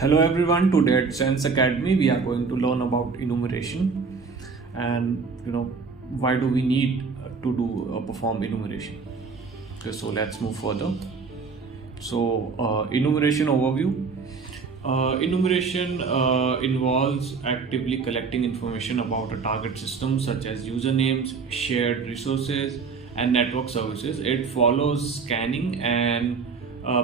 Hello everyone, today at Senseacademy we are going to learn about enumeration and why do we need to perform enumeration. Okay, so let's move further. So enumeration overview. Enumeration involves actively collecting information about a target system such as usernames, shared resources and network services. It follows scanning and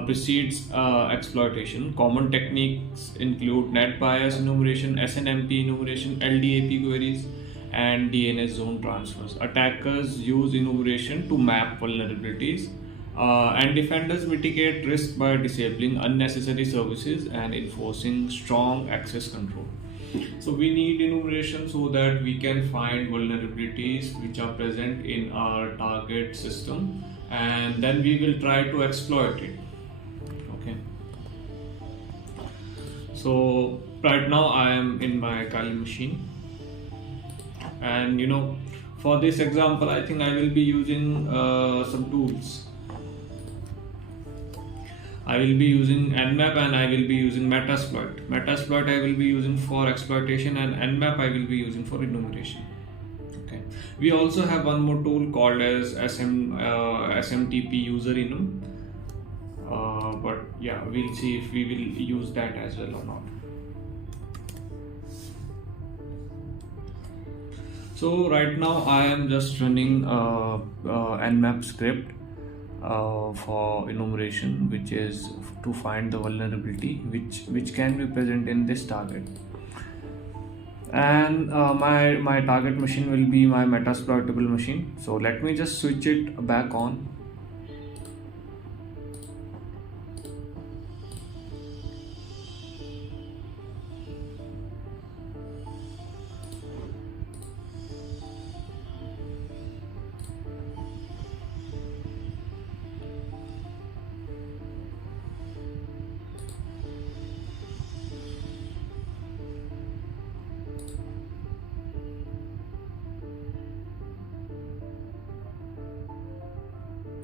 precedes exploitation. Common techniques include NetBIOS enumeration, SNMP enumeration, LDAP queries, and DNS zone transfers. Attackers use enumeration to map vulnerabilities, and defenders mitigate risk by disabling unnecessary services and enforcing strong access control. So we need enumeration so that we can find vulnerabilities which are present in our target system, and then we will try to exploit it. Okay. So right now I am in my Kali machine, and for this example I think I will be using some tools. I will be using Nmap and I will be using Metasploit. Metasploit I will be using for exploitation, and Nmap I will be using for enumeration. Okay. We also have one more tool called as SMTP user enum. But yeah, we'll see if we will use that as well or not. So right now I am just running Nmap script for enumeration, which is to find the vulnerability which can be present in this target. And my target machine will be my Metasploitable machine. So let me just switch it back on.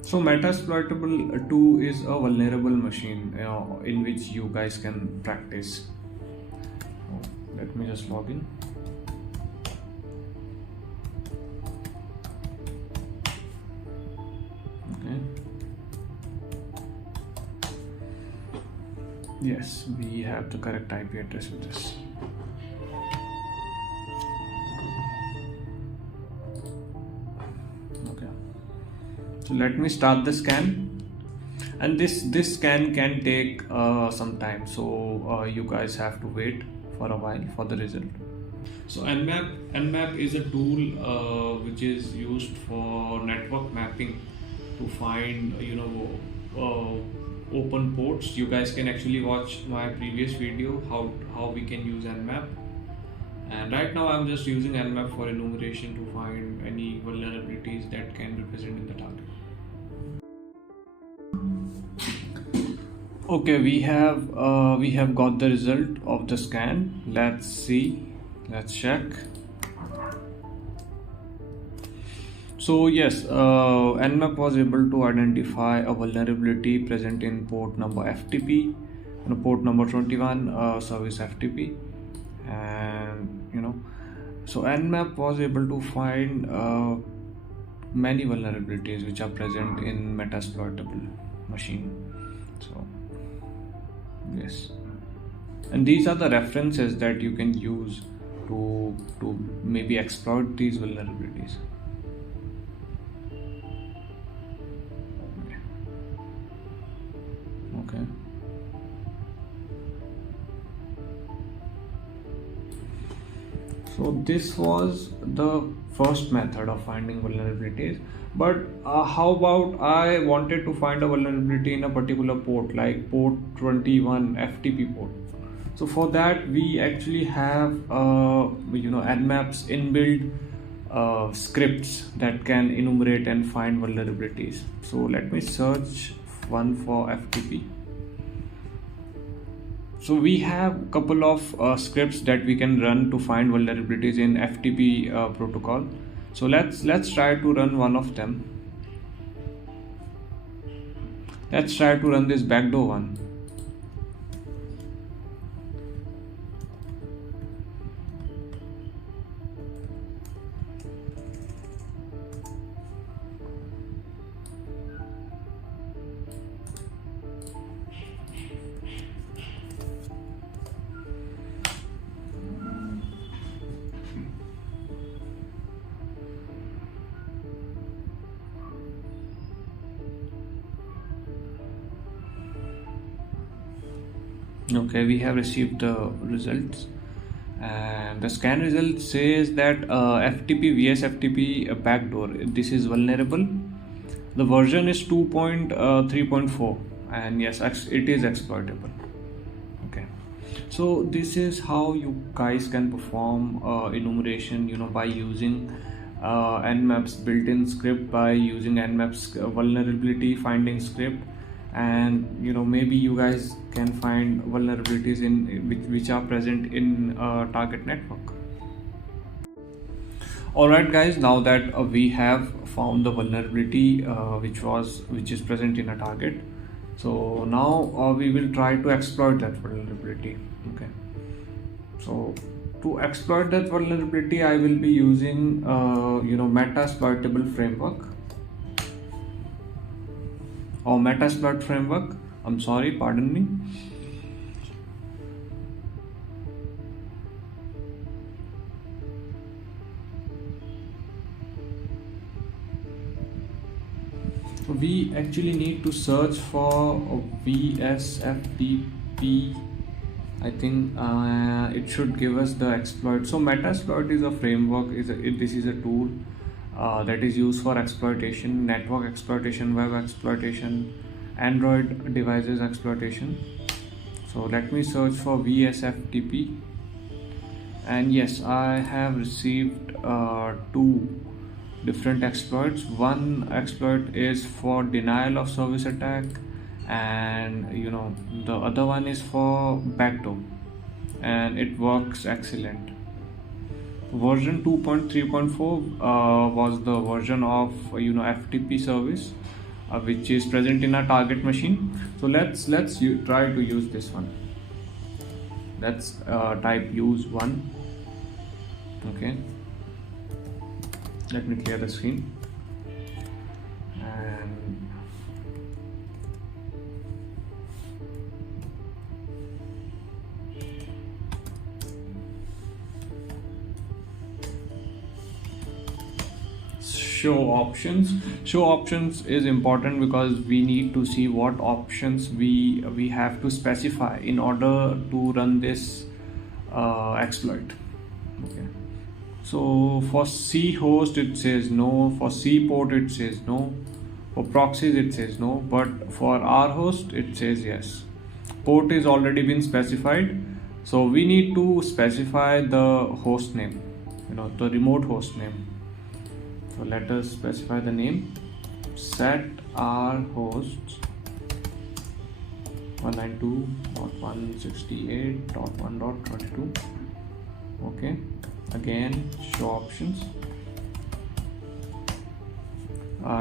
So Metasploitable 2 is a vulnerable machine in which you guys can practice. Let me just log in. Okay. Yes, we have the correct IP address with this. So let me start the scan, and this scan can take some time, so you guys have to wait for a while for the result. So Nmap is a tool which is used for network mapping to find open ports. You guys can actually watch my previous video how we can use Nmap. And right now I'm just using Nmap for enumeration to find any vulnerabilities that can be present in the target. Okay, we have got the result of the scan. Let's see. Let's check. So yes, Nmap was able to identify a vulnerability present in port number FTP, port number 21, service FTP, and so Nmap was able to find many vulnerabilities which are present in Metasploitable machine. So yes, and these are the references that you can use to maybe exploit these vulnerabilities. Okay. So this was the first method of finding vulnerabilities, but how about I wanted to find a vulnerability in a particular port, like port 21 FTP port. So for that we actually have Nmap's inbuilt scripts that can enumerate and find vulnerabilities. So let me search one for FTP. So we have a couple of scripts that we can run to find vulnerabilities in FTP protocol. So let's try to run one of them. Let's try to run this backdoor one. Okay, we have received the results, and the scan result says that FTP vs FTP backdoor. This is vulnerable. The version is 2.3.4, and yes, it is exploitable. Okay, so this is how you guys can perform enumeration, by using Nmap's built-in script, by using Nmap's vulnerability finding script, and maybe you guys can find vulnerabilities in which are present in target network. Alright guys, now that we have found the vulnerability which is present in a target, so now we will try to exploit that vulnerability. Okay, so to exploit that vulnerability, I will be using Metasploitable framework or Metasploit framework. I'm sorry, pardon me. So we actually need to search for VSFTP. I think it should give us the exploit. So Metasploit is a framework. This is a tool that is used for exploitation, network exploitation, web exploitation, Android devices exploitation. So let me search for VSFTP, and yes, I have received two different exploits. One exploit is for denial of service attack, and the other one is for backdoor, and it works excellent. Version 2.3.4 was the version of FTP service which is present in a target machine. So let's try to use this one. Let's type use one. Okay, let me clear the screen, and show options is important because we need to see what options we have to specify in order to run this exploit. Okay, so for C host it says no, for C port it says no, for proxies it says no, but for R host it says yes. Port is already been specified, so we need to specify the host name, the remote host name. So let us specify the name, set R hosts 192.168.1.22. okay, again show options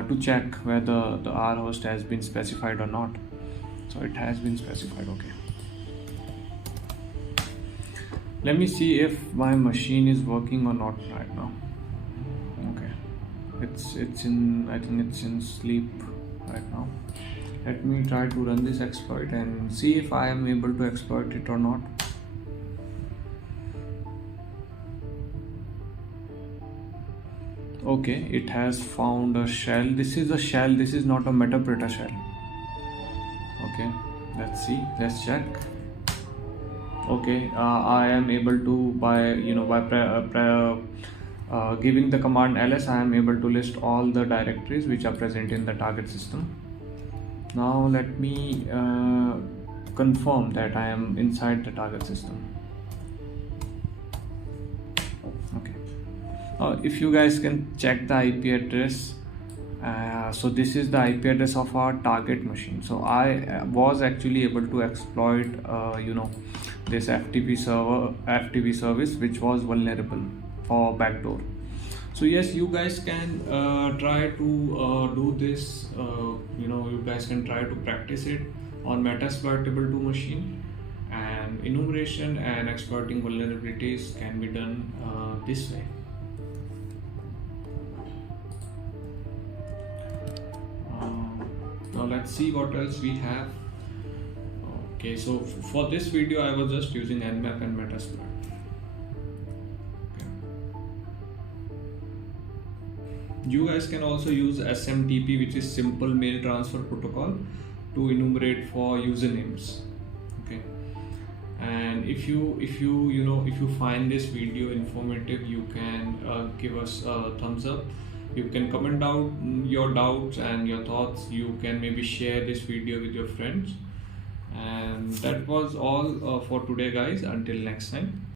to check whether the R host has been specified or not. So it has been specified. Okay, let me see if my machine is working or not right now. Okay, it's in, I think it's in sleep right now. Let me try to run this exploit and see if I am able to exploit it or not. Okay, it has found a shell. This is a shell, this is not a Metasploit shell. Okay, let's see, let's check. Okay, I am able to, by giving the command ls, I am able to list all the directories which are present in the target system. Now let me confirm that I am inside the target system. Okay, if you guys can check the IP address, so this is the IP address of our target machine. So I was actually able to exploit this FTP service which was vulnerable for backdoor. So yes, you guys can try to do this. You guys can try to practice it on Metasploitable 2 machine, and enumeration and exploiting vulnerabilities can be done this way. Now let's see what else we have. Okay, so for this video I was just using Nmap and Metasploit. You guys can also use SNMP, which is simple mail transfer protocol, to enumerate for usernames. Okay, And if you find this video informative, you can give us a thumbs up. You can comment out your doubts and your thoughts. You can maybe share this video with your friends. And that was all for today, guys. Until next time.